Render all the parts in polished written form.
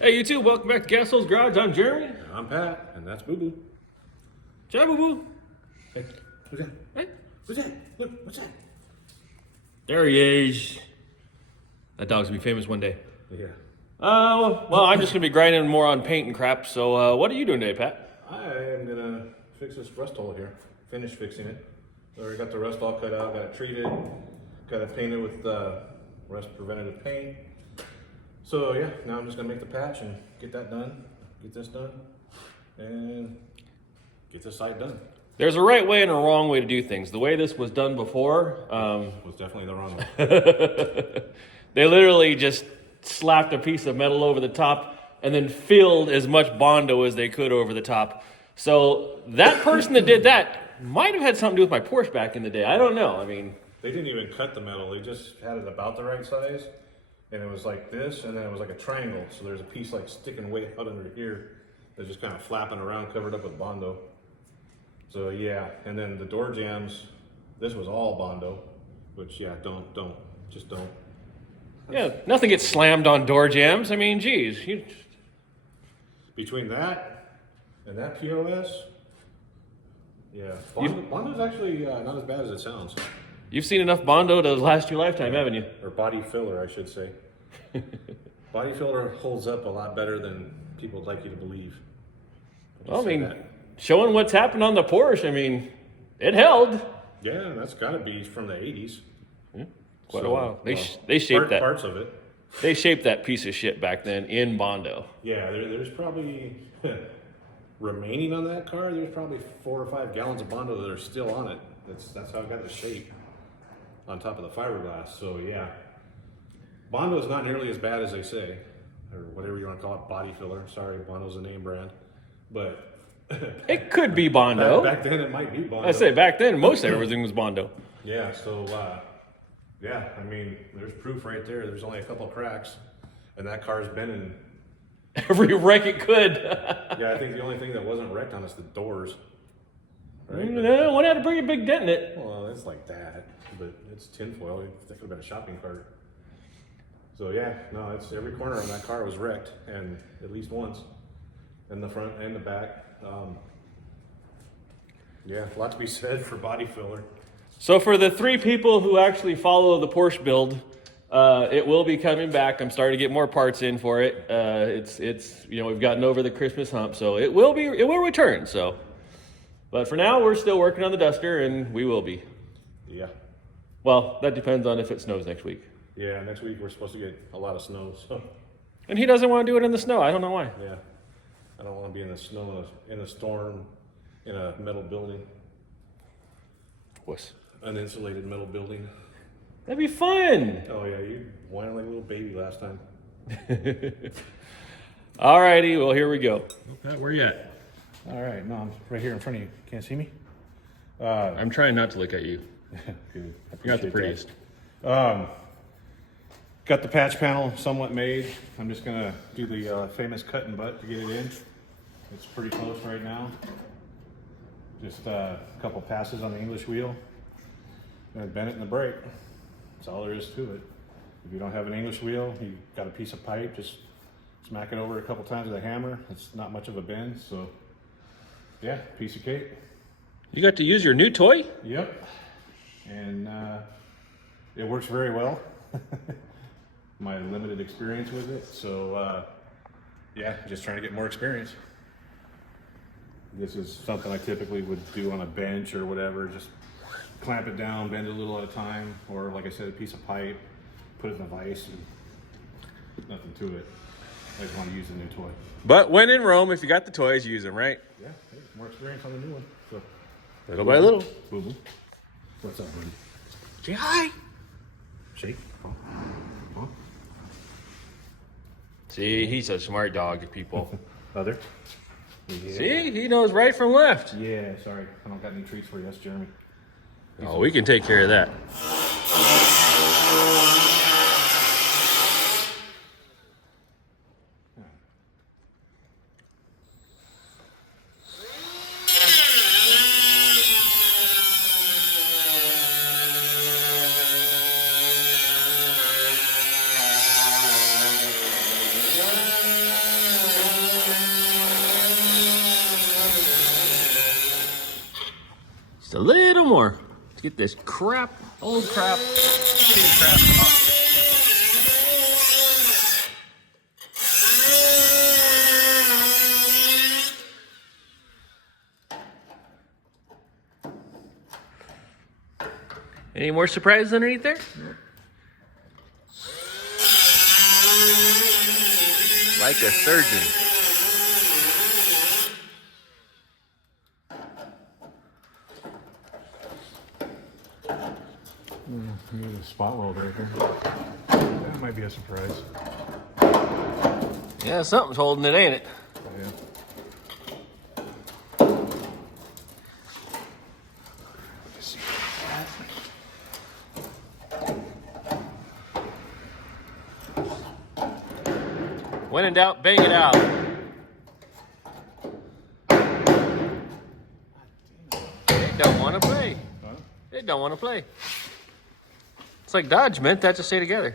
Hey, you two, welcome back to Gas Holes Garage. I'm Jeremy. I'm Pat, and that's Boo Boo. Ciao, boo boo. Hey, who's that? Hey, Who's that? Look, what's that? there he is. That dog's gonna be famous one day. Yeah. Well, I'm just gonna be grinding more on paint and crap. So, what are you doing today, Pat? I am gonna fix this rust hole here. Finish fixing it. So I got the rust all cut out, got it treated, got it painted with rust preventative paint. So yeah, now I'm just gonna make the patch and get that done, get this done, and get this side done. There's a right way and a wrong way to do things. The way this was done before, Was definitely the wrong way. they literally just slapped a piece of metal over the top and then filled as much Bondo as they could over the top. So that person that did that might have had something to do with my Porsche back in the day. I don't know. I mean, They didn't even cut the metal, they just had it about the right size. And it was like this, and then it was like a triangle. So there's a piece like sticking way out under here that's just kind of flapping around, covered up with Bondo. So yeah, and then the door jambs, this was all Bondo, which yeah, just don't. yeah, nothing gets slammed on door jams. I mean, geez. Between that and that POS, yeah, Bondo's actually not as bad as it sounds. You've seen enough Bondo to last your lifetime, haven't you? Or body filler, I should say. Body filler holds up a lot better than people would like you to believe. Well, I mean, showing what's happened on the Porsche, I mean, it held. Yeah, that's got to be from the 80s. Quite So, a while. They shaped that. Parts of it. They shaped that piece of shit back then in Bondo. Yeah, there's probably remaining on that car. There's probably 4 or 5 gallons of Bondo that are still on it. That's how it got the shape on top of the fiberglass. So yeah, Bondo is not nearly as bad as they say, or whatever you want to call it, body filler. Sorry, Bondo's a name brand, but It could be Bondo. back then it might be Bondo. I say back then, most everything was Bondo. Yeah, so yeah, I mean, there's proof right there. There's only a couple cracks, and that car's been in. Every wreck it could. Yeah, I think the only thing that wasn't wrecked on is the doors. Right? No, one had a pretty big dent in it. Well, it's like that, but it's tinfoil. That could have been a shopping cart. So yeah, no, it's every corner on that car was wrecked, and at least once, in the front and the back. Yeah, a lot to be said for body filler. So for the 3 people who actually follow the Porsche build, it will be coming back. I'm starting to get more parts in for it. It's we've gotten over the Christmas hump, so it will return. So, but for now we're still working on the Duster, and we will be. Yeah. Well, that depends on if it snows next week. Yeah, next week we're supposed to get a lot of snow. So And he doesn't want to do it in the snow. I don't know why. yeah, I don't want to be in the snow, in a storm, in a metal building, Wuss. an insulated metal building. That'd be fun. Oh yeah, you whined like a little baby last time. Alrighty, well here we go. Pat, where you at? All right, no, I'm right here in front of you. Can't see me? I'm trying not to look at you. Good. You're not the prettiest. Got the patch panel somewhat made. I'm just gonna do the famous cut and butt to get it in. It's pretty close right now. Just a couple passes on the English wheel. And bend it in the brake. That's all there is to it. If you don't have an English wheel, you got a piece of pipe, just smack it over a couple times with a hammer. It's not much of a bend, so yeah, piece of cake. You got to use your new toy? Yep. And it works very well. My limited experience with it. So yeah, just trying to get more experience. This is something I typically would do on a bench or whatever. Just clamp it down, bend it a little at a time. Or like I said, a piece of pipe, put it in a vise, and nothing to it. I just want to use the new toy. But when in Rome, if you got the toys, use them, right? Yeah, hey, more experience on the new one. So, Little by little. Boo boo. What's up, buddy? Say hi. Shake. Huh? Huh? See, he's a smart dog, people. Other? Yeah. See, he knows right from left. Yeah, sorry. I don't got any treats for you. That's Jeremy. Oh, we can take care of that. Just a little more. Let's get this crap, old crap, tin crap off. Any more surprises underneath there? Nope. Like a surgeon. Here's a spot weld right there. That might be a surprise. Yeah, something's holding it, ain't it? Oh, yeah. When in doubt, bang it out. They don't want to play. Huh? They don't want to play. It's like Dodge meant that to stay together.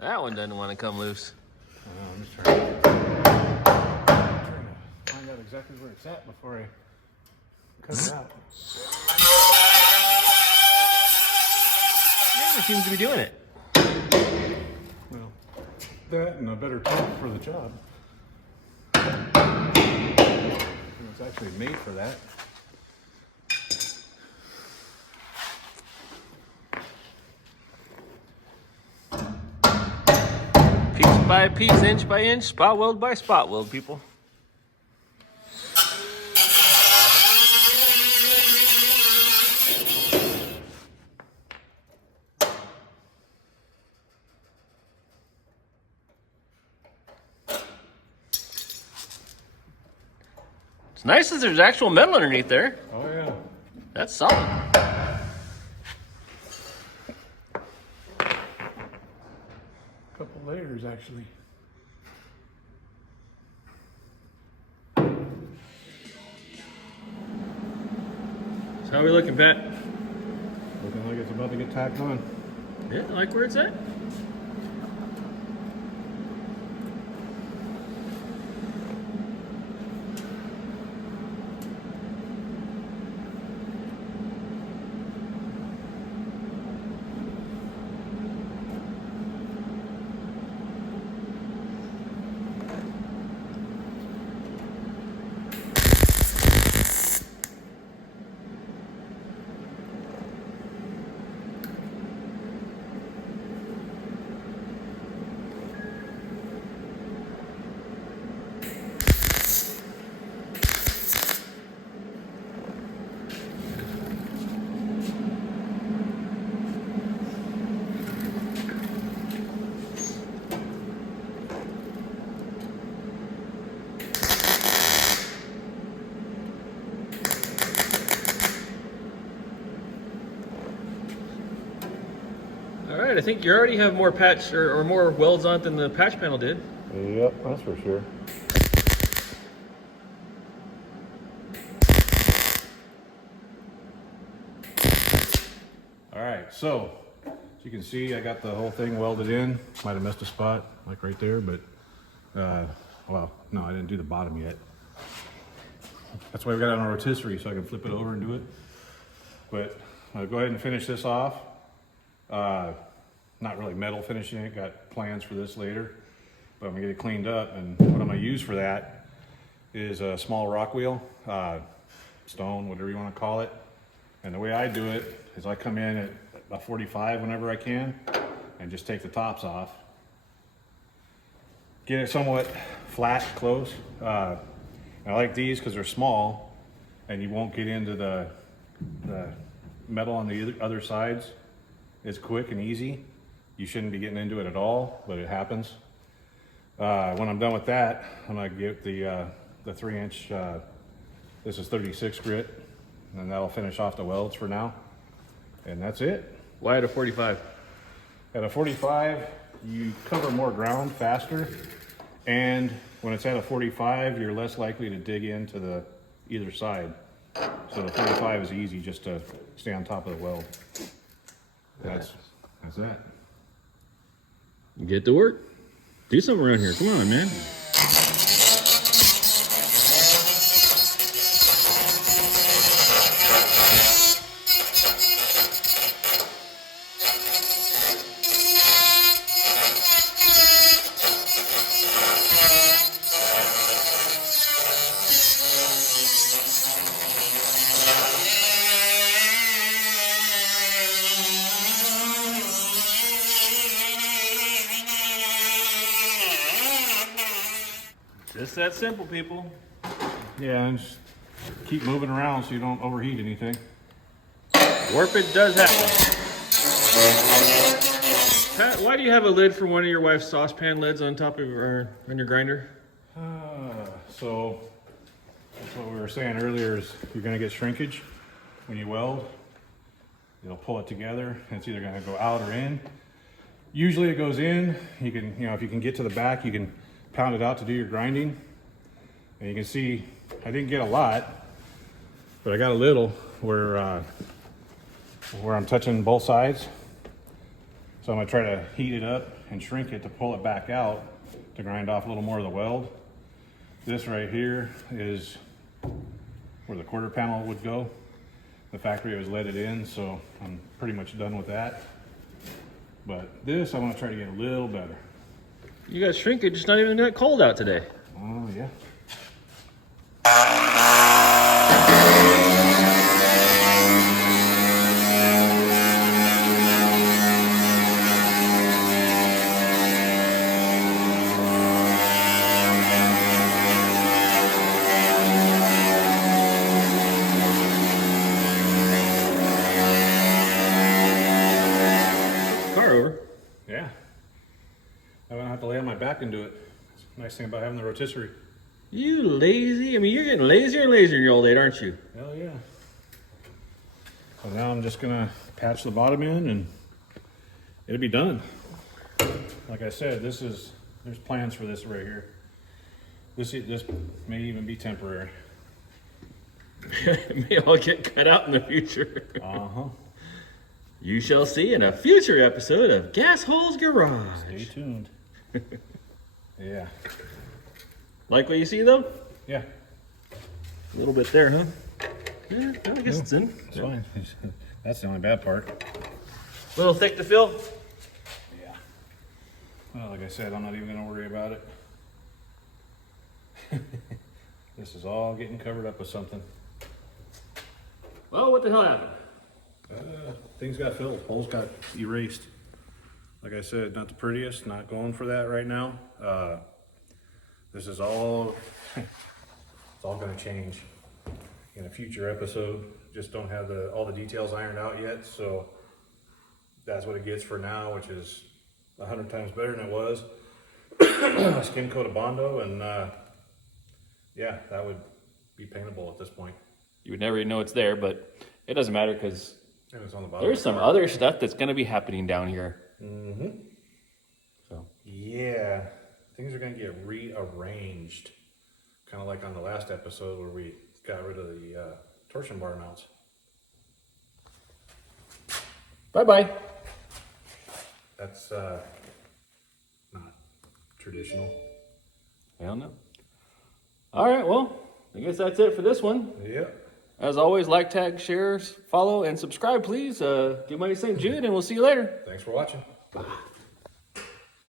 That one doesn't want to come loose. I'm just trying to find out exactly where it's at before I cut it out. Never seems to be doing it. Well, that and a better tool for the job. It's actually made for that. Piece by piece, inch by inch, spot weld by spot weld, people. It's nice that there's actual metal underneath there. Oh yeah. That's solid. Couple layers actually. So how are we looking, Pat? Looking like it's about to get tacked on. Yeah, like where it's at? All right, I think you already have more patch or more welds on it than the patch panel did. Yep, that's for sure. All right, so as you can see, I got the whole thing welded in. Might have missed a spot, like right there, but well, no, I didn't do the bottom yet. That's why we got it on a rotisserie, so I can flip it over and do it. But I'll go ahead and finish this off. Not really metal finishing it, got plans for this later, but I'm gonna get it cleaned up, and what I'm gonna use for that is a small rock wheel, stone, whatever you wanna call it. And the way I do it is I come in at a 45 whenever I can, and just take the tops off. Get it somewhat flat, close. I like these because they're small, and you won't get into the metal on the other sides. It's quick and easy. You shouldn't be getting into it at all, but it happens. When I'm done with that, I'm gonna get the 3-inch, this is 36 grit, and that'll finish off the welds for now. And that's it. Why at a 45? At a 45, you cover more ground faster, and when it's at a 45, you're less likely to dig into either side. So the 45 is easy just to stay on top of the weld. That's that. Get to work. Do something around here. Come on, man. Just that simple, people. Yeah, and just keep moving around so you don't overheat anything. Warp it does happen. Pat, why do you have a lid for one of your wife's saucepan lids on top of your grinder? So that's what we were saying earlier is you're going to get shrinkage when you weld. You'll pull it together and it's either going to go out or in. Usually it goes in. You can, if you can get to the back, you can pound it out to do your grinding. And you can see I didn't get a lot, but I got a little where I'm touching both sides. So I'm gonna try to heat it up and shrink it to pull it back out to grind off a little more of the weld. This right here is where the quarter panel would go. The factory was let it in, so I'm pretty much done with that. But this, I want to try to get a little better. You got shrinkage. It's not even that cold out today. Oh, yeah. Car over. Yeah. I don't have to lay on my back and do it. It's a nice thing about having the rotisserie. You lazy. I mean, you're getting lazier and lazier in your old age, aren't you? Hell yeah. So now I'm just gonna patch the bottom in and it'll be done. Like I said, there's plans for this right here. This may even be temporary. It may all get cut out in the future. Uh-huh. You shall see in a future episode of Gas Hole's Garage. Stay tuned. Yeah. Like what you see, though? Yeah. A little bit there, huh? Yeah, I guess it's in. It's fine. That's the only bad part. A little thick to fill? Yeah. Well, like I said, I'm not even going to worry about it. This is all getting covered up with something. Well, what the hell happened? Things got filled. Holes got erased. Like I said, not the prettiest. Not going for that right now. This is all. It's all going to change in a future episode. Just don't have all the details ironed out yet. So that's what it gets for now, which is 100 times better than it was. Skin coat of Bondo, and yeah, that would be paintable at this point. You would never even know it's there, but it doesn't matter because And it's on the bottom. there's some other stuff that's going to be happening down here. Mm-hmm. So Yeah, things are going to get rearranged. Kind of like on the last episode where we got rid of the torsion bar mounts. bye-bye. That's not traditional. Hell no. All right, well, I guess that's it for this one. Yep. As always, like, tag, share, follow, and subscribe, please. Give money to St. Jude, and we'll see you later. Thanks for watching. Bye.